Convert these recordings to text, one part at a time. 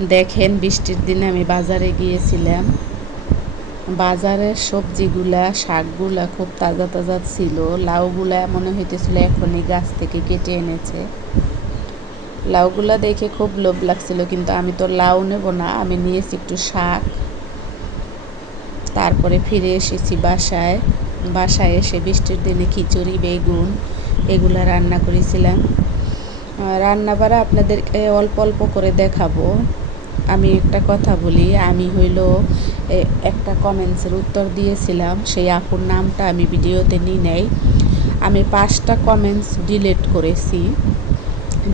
দেখেন বৃষ্টির দিনে আমি বাজারে গিয়েছিলাম। বাজারের সবজিগুলা শাকগুলা খুব তাজা তাজা ছিল। লাউগুলা মনে হইতেছিল এখনই গাছ থেকে কেটে এনেছে। লাউগুলা দেখে খুব লোভ লাগছিল, কিন্তু আমি তো লাউ নেব না, আমি নিয়েছি একটু শাক। তারপরে ফিরে এসেছি বাসায়। বাসায় এসে বৃষ্টির দিনে খিচুড়ি, বেগুন এগুলা রান্না করেছিলাম। রান্না বাড়া আপনাদেরকে অল্প অল্প করে দেখাবো। আমি একটা কথা বলি, আমি একটা কমেন্টসের উত্তর দিয়েছিলাম, সেই আপুর নামটা আমি ভিডিওতে নিই নাই। আমি 5টা কমেন্টস ডিলিট করেছি,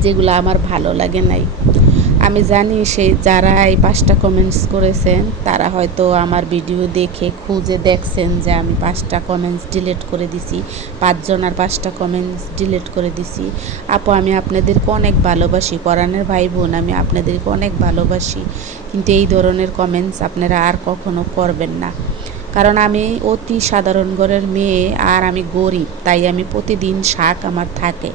যেগুলো আমার ভালো লাগে নাই। আমি জানি যারা এই 5টা কমেন্টস করেছেন তারা হয়তো আমার ভিডিও দেখে খুঁজে দেখছেন যে আমি 5টা কমেন্টস ডিলিট করে দিছি, 5 জনের 5টা কমেন্টস ডিলিট করে দিছি। আপু, আমি আপনাদেরকে অনেক ভালোবাসি, পরাণের ভাই বোন, আমি আপনাদেরকে অনেক ভালোবাসি, কিন্তু এই ধরনের কমেন্টস আপনারা আর কখনো করবেন না। কারণ আমি অতি সাধারণ ঘরের মেয়ে, আর আমি গরিব, তাই আমি প্রতিদিন শাক আমার থাকে।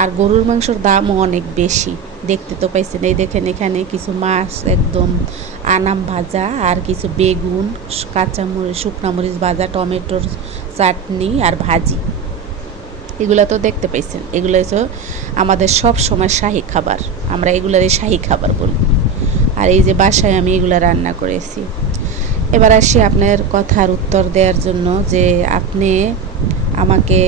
আর গরুর মাংসর দামও অনেক বেশি, দেখতে তো পাইছেন। এই দেখেন, এখানে কিছু মাছ একদম আনাম ভাজা, আর কিছু বেগুন, কাঁচামরিচ, শুকনা মরিচ ভাজা, টমেটোর চাটনি আর ভাজি, এগুলো তো দেখতে পাইছেন। এগুলো হচ্ছে আমাদের সব সময় শাহী খাবার, আমরা এগুলারই শাহী খাবার বলি। আর এই যে বাসায় আমি এগুলো রান্না করেছি। এবার আসি আপনার কথার উত্তর দেওয়ার জন্য, যে আপনি আমাকে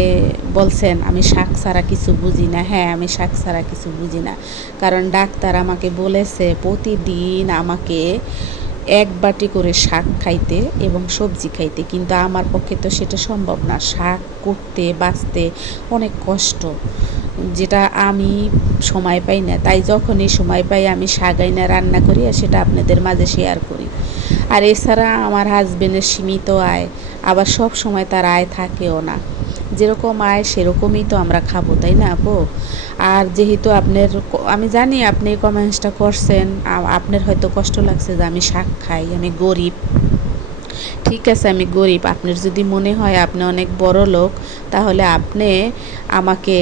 বলছেন আমি শাক ছাড়া কিছু বুঝি না। হ্যাঁ, আমি শাক ছাড়া কিছু বুঝি না, কারণ ডাক্তার আমাকে বলেছে প্রতিদিন আমাকে 1 বাটি করে শাক খাইতে এবং সবজি খাইতে, কিন্তু আমার পক্ষে তো সেটা সম্ভব না। শাক করতে বাঁচতে অনেক কষ্ট, যেটা আমি সময় পাই না। তাই যখনই সময় পাই আমি শাক আইনা রান্না করি, আর সেটা আপনাদের মাঝে শেয়ার করি। আর এছাড়া আমার হাজবেন্ডের সীমিত আয়, আবার সব সময় তার আয় থাকেও না। যেরকম আয় সেরকমই তো আমরা খাবো, তাই না আপু? আর যেহেতু আমি জানি আপনি কমেন্টসটা করছেন, আপনার হয়তো কষ্ট লাগছে যে আমি শাক খাই, আমি গরিব। ঠিক আছে, আমি গরিব। আপনার যদি মনে হয় আপনি অনেক বড় লোক, তাহলে আপনি আমাকে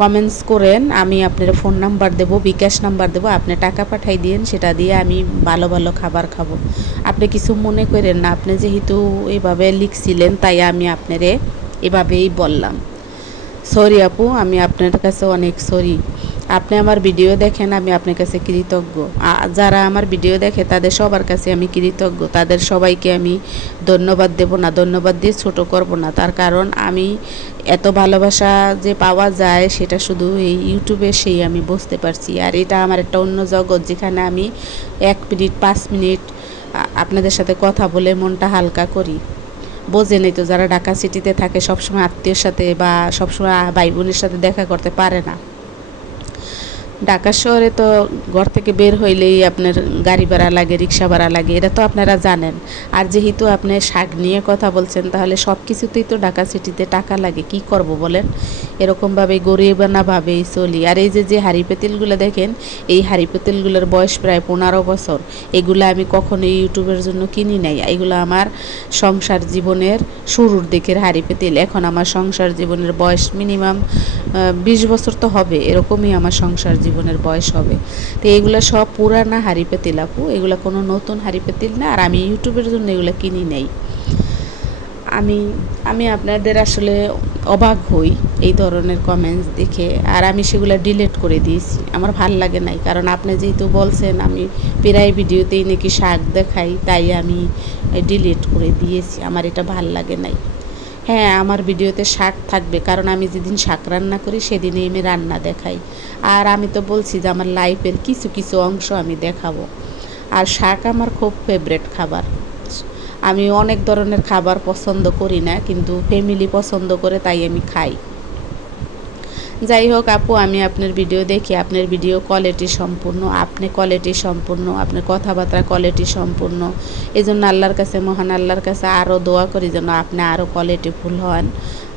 কমেন্টস করেন, আমি আপনার ফোন নাম্বার দেবো, বিকাশ নাম্বার দেবো, আপনি টাকা পাঠাই দিন, সেটা দিয়ে আমি ভালো ভালো খাবার খাবো। আপনি কিছু মনে করেন না, আপনি যেহেতু এভাবে লিখছিলেন তাই আমি আপনারে এভাবেই বললাম। সরি আপু, আমি আপনার কাছে অনেক সরি। আপনি আমার ভিডিও দেখেন, আমি আপনার কাছে কৃতজ্ঞ। যারা আমার ভিডিও দেখে তাদের সবার কাছে আমি কৃতজ্ঞ, তাদের সবাইকে আমি ধন্যবাদ দেব না, ধন্যবাদ দিয়ে ছোট করব না। তার কারণ আমি এত ভালোবাসা যে পাওয়া যায় সেটা শুধু এই ইউটিউবে সেই আমি বুঝতে পারছি। আর এটা আমার একটা অন্য জগৎ, যেখানে আমি 1 মিনিট 5 মিনিট আপনাদের সাথে কথা বলে মনটা হালকা করি। বোঝেনই তো, যারা ঢাকা সিটিতে থাকে সবসময় আত্মীয়র সাথে বা সবসময় ভাই বোনের সাথে দেখা করতে পারে না। ঢাকা শহরে তো ঘর থেকে বের হইলেই আপনার গাড়ি ভাড়া লাগে, রিক্সা ভাড়া লাগে, এটা তো আপনারা জানেন। আর যেহেতু আপনি শাক নিয়ে কথা বলছেন, তাহলে সব কিছুতেই তো ঢাকা সিটিতে টাকা লাগে, কি করব বলেন? এরকমভাবে গরিবানাভাবেই চলি। আর এই যে হাঁড়ি পেতিলগুলো দেখেন, এই হাঁড়ি পেতিলগুলোর বয়স প্রায় 15 বছর। এগুলো আমি কখনো ইউটিউবের জন্য কিনি নাই, এগুলো আমার সংসার জীবনের শুরুর দিকের হাঁড়ি পেতিল। এখন আমার সংসার জীবনের বয়স মিনিমাম 20 বছর তো হবে, এরকমই আমার সংসার জীবনের বয়স হবে। তো এগুলো সব পুরানা হাঁড়ি পেতিল আপু, এগুলো কোনো নতুন হাঁড়ি পেতিল না। আর আমি ইউটিউবের জন্য এগুলো কিনি নেই। আমি আমি আপনাদের আসলে অবাক হই এই ধরনের কমেন্টস দেখে, আর আমি সেগুলো ডিলিট করে দিয়েছি, আমার ভাল লাগে নাই। কারণ আপনি যেহেতু বলছেন আমি প্রায় ভিডিওতেই নাকি শাক দেখাই, তাই আমি ডিলিট করে দিয়েছি, আমার এটা ভাল লাগে নাই। হ্যাঁ, আমার ভিডিওতে শাক থাকবে, কারণ আমি যেদিন শাক রান্না করি সেদিনই আমি রান্না দেখাই। আর আমি তো বলছি যে আমার লাইফের কিছু কিছু অংশ আমি দেখাবো। আর শাক আমার খুব ফেভারিট খাবার। আমি অনেক ধরনের খাবার পছন্দ করি না, কিন্তু ফ্যামিলি পছন্দ করে তাই আমি খাই। যাই হোক আপু, আমি আপনার ভিডিও দেখি, আপনার ভিডিও কোয়ালিটি সম্পূর্ণ, আপনি কোয়ালিটি সম্পূর্ণ, আপনার কথাবার্তা কোয়ালিটি সম্পূর্ণ। এই জন্য আল্লাহর কাছে, মহান আল্লাহর কাছে আরও দোয়া করি যেন আপনি আরও কোয়ালিটিফুল হন,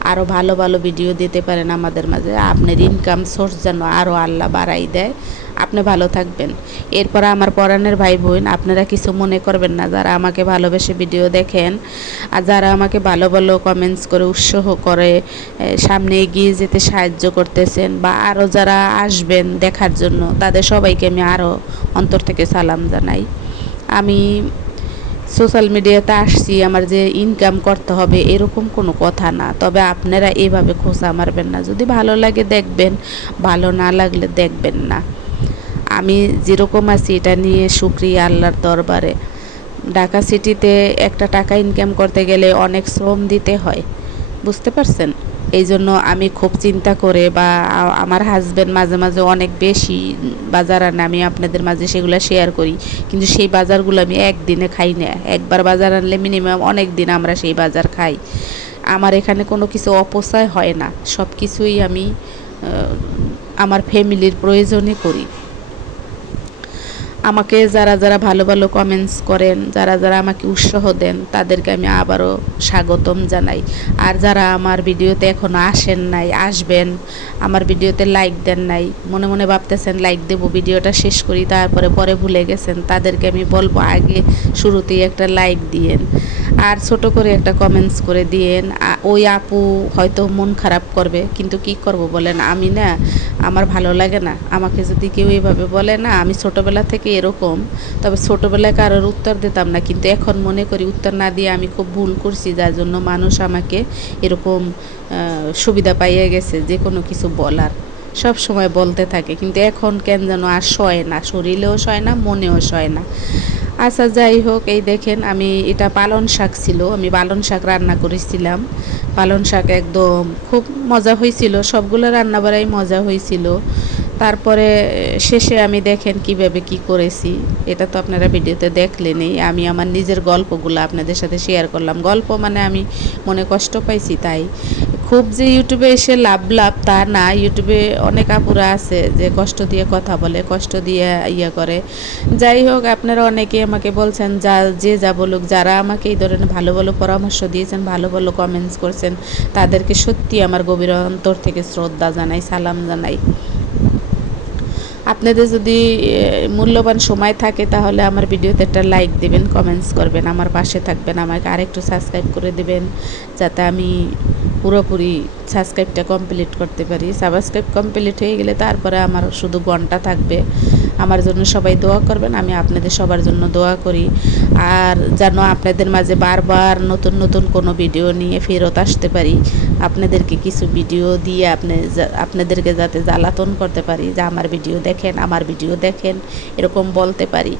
আরও ভালো ভালো ভিডিও দিতে পারেন আমাদের মাঝে। আপনার ইনকাম সোর্স যেন আরও আল্লাহ বাড়াই দেয়। আপনি ভালো থাকবেন। এরপর আমার পরাণের ভাই বোন, আপনারা কিছু মনে করবেন না যারা আমাকে ভালোবেসে ভিডিও দেখেন আর যারা আমাকে ভালো ভালো কমেন্টস করে উৎসাহ করে সামনে এগিয়ে যেতে সাহায্য করতেছেন, বা আরও যারা আসবেন দেখার জন্য, তাদের সবাইকে আমি আরও অন্তর থেকে সালাম জানাই। আমি সোশ্যাল মিডিয়াতে আসছি আমার যে ইনকাম করতে হবে এরকম কোনো কথা না, তবে আপনারা এভাবে খোঁচা মারবেন না। যদি ভালো লাগে দেখবেন, ভালো না লাগলে দেখবেন না। আমি যেরকম আছি এটা নিয়ে শুকরিয়া আল্লাহর দরবারে। ঢাকা সিটিতে একটা টাকা ইনকাম করতে গেলে অনেক শ্রম দিতে হয়, বুঝতে পারছেন? এই জন্য আমি খুব চিন্তা করে, বা আমার হাজব্যান্ড মাঝে মাঝে অনেক বেশি বাজার আনে, আমি আপনাদের মাঝে সেগুলো শেয়ার করি, কিন্তু সেই বাজারগুলো আমি একদিনে খাই না। একবার বাজার আনলে মিনিমাম অনেক দিন আমরা সেই বাজার খাই। আমার এখানে কোনো কিছু অপচয় হয় না, সব কিছুই আমি আমার ফ্যামিলির প্রয়োজনে করি। আমাকে যারা যারা ভালো ভালো কমেন্টস করেন, যারা যারা আমাকে উৎসাহ দেন, তাদেরকে আমি আবারও স্বাগতম জানাই। আর যারা আমার ভিডিওতে এখনও আসেন নাই, আসবেন, আমার ভিডিওতে লাইক দেন নাই, মনে মনে ভাবতেছেন লাইক দেবো, ভিডিওটা শেষ করি, তারপরে পরে ভুলে গেছেন, তাদেরকে আমি বলবো আগে শুরুতেই একটা লাইক দিয়েন আর ছোট করে একটা কমেন্টস করে দিয়েন। ওই আপু হয়তো মন খারাপ করবে, কিন্তু কি করব বলেন, আমি না, আমার ভালো লাগে না। আমাকে যদি কেউ এভাবে বলে না, আমি ছোটোবেলা থেকে এরকম, তবে ছোটোবেলায় কারোর উত্তর দিতাম না, কিন্তু এখন মনে করি উত্তর না দিয়ে আমি খুব ভুল করছি, যার জন্য মানুষ আমাকে এরকম সুবিধা পাইয়ে গেছে যে কোনো কিছু বলার, সব সময় বলতে থাকে, কিন্তু এখন কেন যেন আর সয় না, শরীরেও সয় না, মনেও সয় না। আচ্ছা যাই হোক, এই দেখেন আমি, এটা পালন শাক ছিল, আমি পালন শাক রান্না করেছিলাম। পালন শাক একদম খুব মজা হয়েছিল, সবগুলো রান্না বাড়াই মজা হয়েছিল। তারপরে শেষে আমি দেখেন কিভাবে কি করেছি, এটা তো আপনারা ভিডিওতে দেখলেনই। আমি আমার নিজের গল্পগুলো আপনাদের সাথে শেয়ার করলাম। গল্প মানে আমি মনে কষ্ট পাইছি তাই। খুব যে ইউটিউবে এসে লাভ লাভ তা না, ইউটিউবে অনেক আপুরা আছে যে কষ্ট দিয়ে কথা বলে, কষ্ট দিয়ে ইয়ে করে। যাই হোক, আপনারা অনেকেই আমাকে বলছেন, যা বলুক, যারা আমাকে এই ধরনের ভালো ভালো পরামর্শ দিয়েছেন, ভালো ভালো কমেন্টস করছেন, তাদেরকে সত্যি আমার গভীর অন্তর থেকে শ্রদ্ধা জানাই, সালাম জানাই। আপনাদের যদি মূল্যবান সময় থাকে তাহলে আমার ভিডিওতে একটা লাইক দেবেন, কমেন্টস করবেন, আমার পাশে থাকবেন, আমাকে আরেকটু সাবস্ক্রাইব করে দেবেন, যাতে আমি পুরোপুরি সাবস্ক্রাইবটা কমপ্লিট করতে পারি। সাবস্ক্রাইব কমপ্লিট হয়ে গেলে তারপরে আমার শুধু ঘন্টা থাকবে। আমার জন্য সবাই দোয়া করবেন, আমি আপনাদের সবার জন্য দোয়া করি। আর যেন আপনাদের মাঝে বারবার নতুন নতুন কোনো ভিডিও নিয়ে ফেরত আসতে পারি, আপনাদেরকে কিছু ভিডিও দিয়ে আপনাদেরকে যাতে জ্বালাতন করতে পারি যে আমার ভিডিও দেখেন, আমার ভিডিও দেখেন, এরকম বলতে পারি।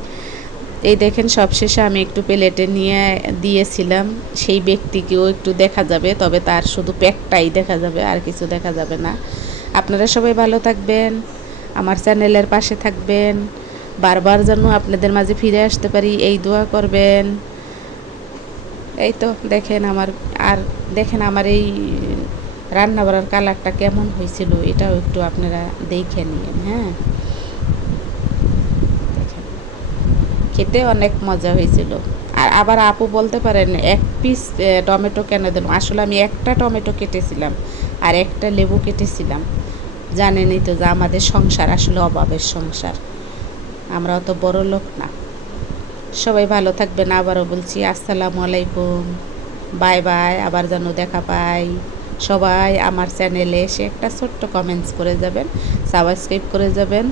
এই দেখেন সবশেষে আমি একটু প্লেটে নিয়ে দিয়েছিলাম, সেই ব্যক্তিকেও একটু দেখা যাবে, তবে তার শুধু পেটটাই দেখা যাবে, আর কিছু দেখা যাবে না। আপনারা সবাই ভালো থাকবেন, আমার চ্যানেলের পাশে থাকবেন, বারবার যেন আপনাদের মাঝে ফিরে আসতে পারি এই দোয়া করবেন। এই তো দেখেন আমার, আর দেখেন আমার এই রান্না বাড়ার কালারটা কেমন হয়েছিল, এটাও একটু আপনারা দেখে নিন। হ্যাঁ, দেখেন খেতে অনেক মজা হয়েছিল। আর আবার আপু বলতে পারেন এক পিস টমেটো কেন দিলাম, আসলে আমি একটা টমেটো কেটেছিলাম আর একটা লেবু কেটেছিলাম। জানেনই তো যে আমাদের সংসার আসলে অভাবের সংসার, আমরা অত বড় লোক না। সবাই ভালো থাকবেন, আবারও বলছি আসসালামু আলাইকুম, বাই বাই, আবার যেন দেখা পাই। সবাই আমার চ্যানেলে এসে একটা ছোট্ট কমেন্টস করে যাবেন, সাবস্ক্রাইব করে যাবেন,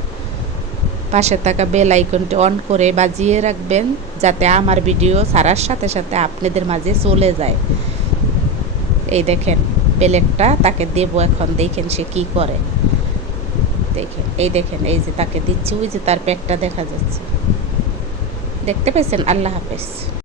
পাশে থাকা বেল আইকনটি অন করে বাজিয়ে রাখবেন, যাতে আমার ভিডিও ছাড়ার সাথে সাথে আপনাদের মাঝে চলে যায়। এই দেখেন প্লেটটা তাকে দেবো এখন, দেখেন সে কি করে। দেখেন, এই দেখেন, এই যে তাকে দিচ্ছি, ওই যে তার পেটটা দেখা যাচ্ছে, দেখতে পেয়েছেন? আল্লাহ হাফেজ।